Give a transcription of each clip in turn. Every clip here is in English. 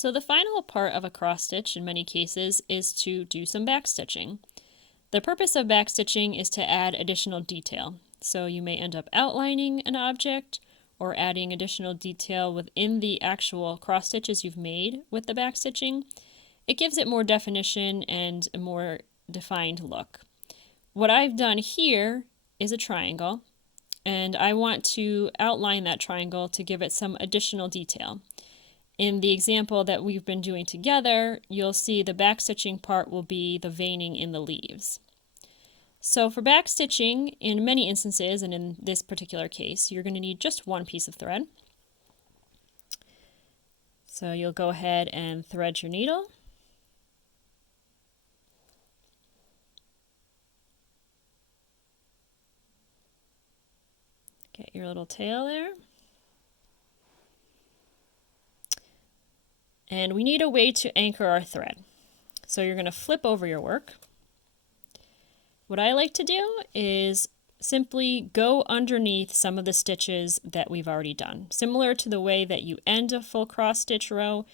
So the final part of a cross stitch in many cases is to do some back stitching. The purpose of back stitching is to add additional detail. So you may end up outlining an object or adding additional detail within the actual cross stitches you've made with the back stitching. It gives it more definition and a more defined look. What I've done here is a triangle, and I want to outline that triangle to give it some additional detail. In the example that we've been doing together, you'll see the back stitching part will be the veining in the leaves. So for back stitching, in many instances, and in this particular case, you're going to need just one piece of thread. So you'll go ahead and thread your needle. Get your little tail there. And we need a way to anchor our thread. So you're going to flip over your work. What I like to do is simply go underneath some of the stitches that we've already done. Similar to the way that you end a full cross stitch row,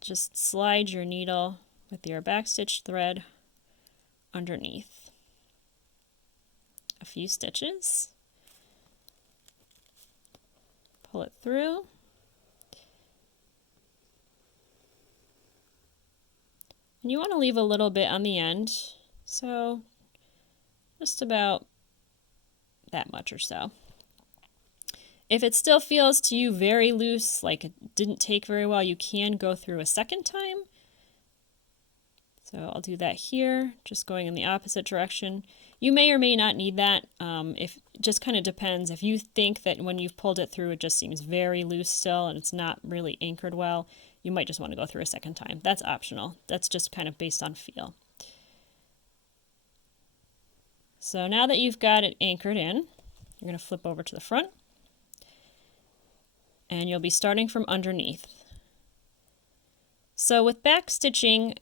just slide your needle with your back stitch thread underneath a few stitches. Pull it through. And you want to leave a little bit on the end, so just about that much or so. If it still feels to you very loose, like it didn't take very well, you can go through a second time. So I'll do that here, just going in the opposite direction. You may or may not need that. It just kind of depends. If you think that when you've pulled it through it just seems very loose still and it's not really anchored well, you might just want to go through a second time. That's optional. That's just kind of based on feel. So now that you've got it anchored in, you're going to flip over to the front. And you'll be starting from underneath. So with back stitching,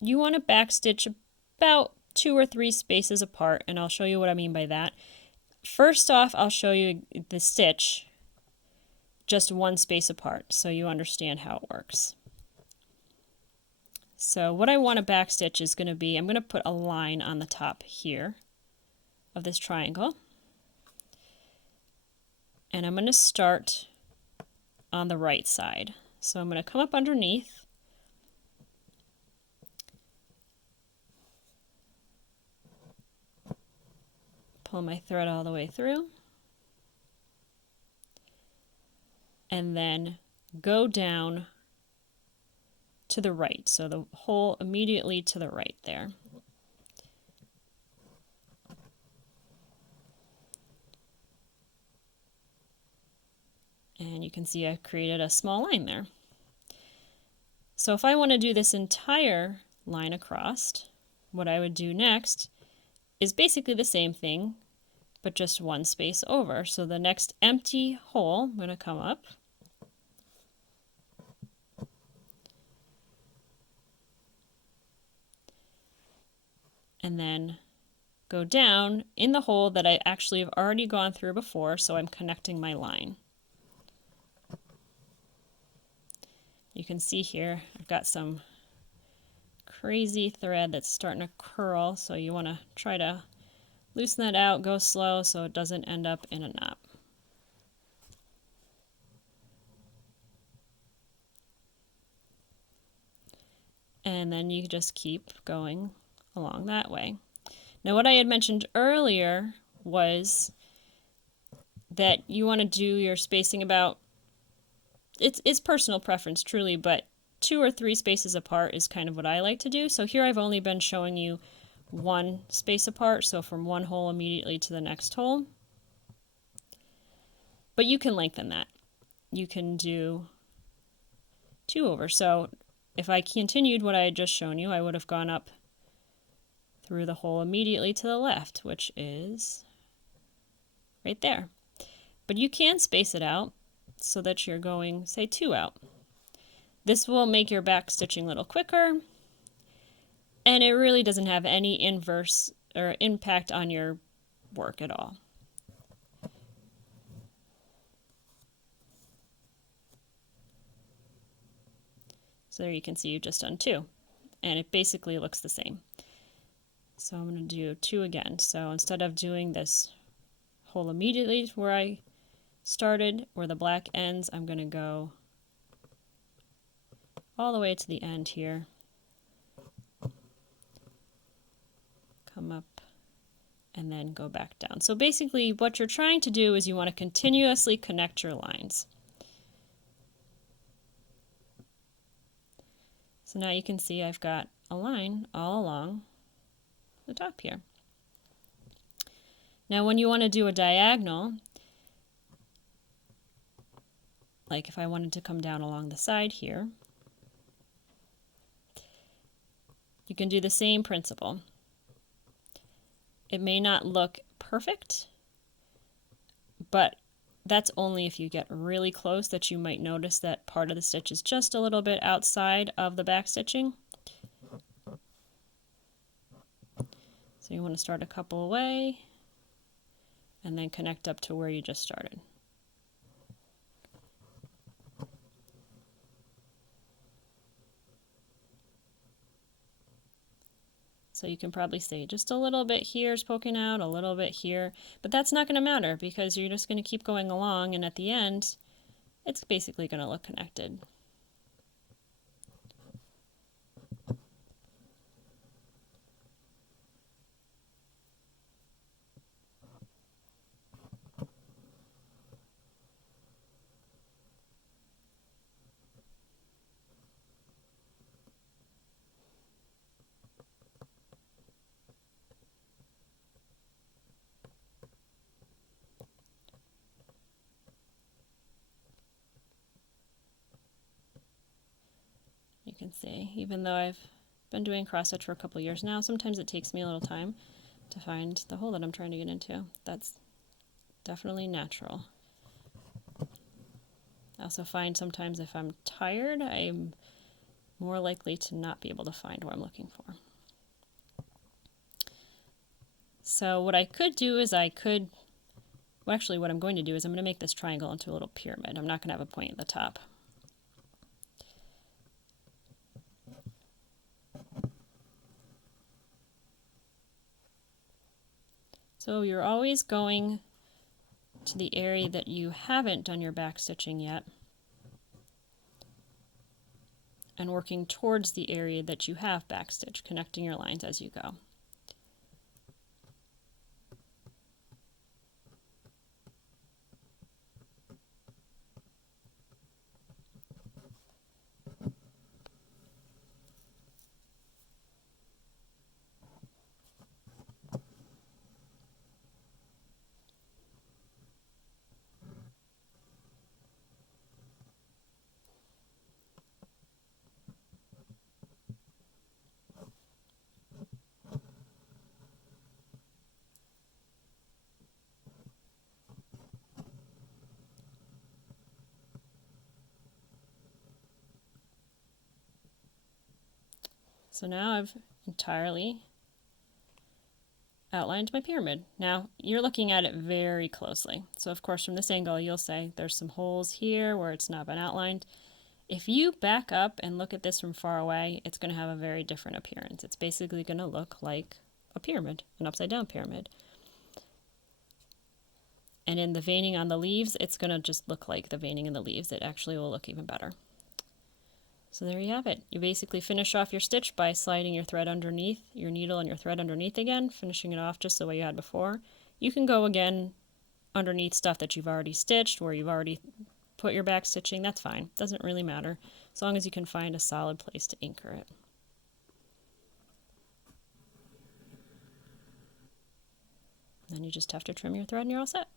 you want to back stitch about 2 or 3 spaces apart, and I'll show you what I mean by that. First off, I'll show you the stitch just 1 space apart so you understand how it works. So what I want to back stitch is going to be, I'm going to put a line on the top here of this triangle, and I'm going to start on the right side. So I'm going to come up underneath, pull my thread all the way through, and then go down to the right, so the hole immediately to the right there. And you can see I created a small line there. So if I want to do this entire line across, what I would do next is basically the same thing, but just 1 space over. So the next empty hole, I'm going to come up, and then go down in the hole that I actually have already gone through before, so I'm connecting my line. You can see here I've got some crazy thread that's starting to curl, so you want to try to loosen that out, go slow so it doesn't end up in a knot. And then you just keep going along that way. Now what I had mentioned earlier was that you want to do your spacing about, it's personal preference truly, but 2 or 3 spaces apart is kind of what I like to do. So here I've only been showing you 1 space apart, so from 1 hole immediately to the next hole. But you can lengthen that. You can do 2 over. So if I continued what I had just shown you, I would have gone up through the hole immediately to the left, which is right there. But you can space it out so that you're going, say, 2 out. This will make your back stitching a little quicker, and it really doesn't have any inverse or impact on your work at all. So there you can see you've just done 2, and it basically looks the same. So I'm going to do 2 again. So instead of doing this hole immediately where I started, where the black ends, I'm going to go all the way to the end here, come up, and then go back down. So basically what you're trying to do is you want to continuously connect your lines. So now you can see I've got a line all along the top here. Now when you want to do a diagonal, like if I wanted to come down along the side here, you can do the same principle. It may not look perfect, but that's only if you get really close that you might notice that part of the stitch is just a little bit outside of the back stitching. So you want to start a couple away and then connect up to where you just started. So you can probably see just a little bit here is poking out, a little bit here, but that's not going to matter because you're just going to keep going along, and at the end, it's basically going to look connected. You can see, even though I've been doing cross stitch for a couple years now, sometimes it takes me a little time to find the hole that I'm trying to get into. That's definitely natural. I also find sometimes if I'm tired, I'm more likely to not be able to find what I'm looking for. So what I could do is well, actually what I'm going to do is I'm going to make this triangle into a little pyramid. I'm not going to have a point at the top. So you're always going to the area that you haven't done your back stitching yet and working towards the area that you have backstitched, connecting your lines as you go. So now I've entirely outlined my pyramid. Now you're looking at it very closely. So of course from this angle you'll say there's some holes here where it's not been outlined. If you back up and look at this from far away, it's going to have a very different appearance. It's basically going to look like a pyramid, an upside down pyramid. And in the veining on the leaves, it's going to just look like the veining in the leaves. It actually will look even better. So there you have it. You basically finish off your stitch by sliding your thread underneath, your needle and your thread underneath again, finishing it off just the way you had before. You can go again underneath stuff that you've already stitched, where you've already put your back stitching. That's fine. Doesn't really matter, as long as you can find a solid place to anchor it. Then you just have to trim your thread and you're all set.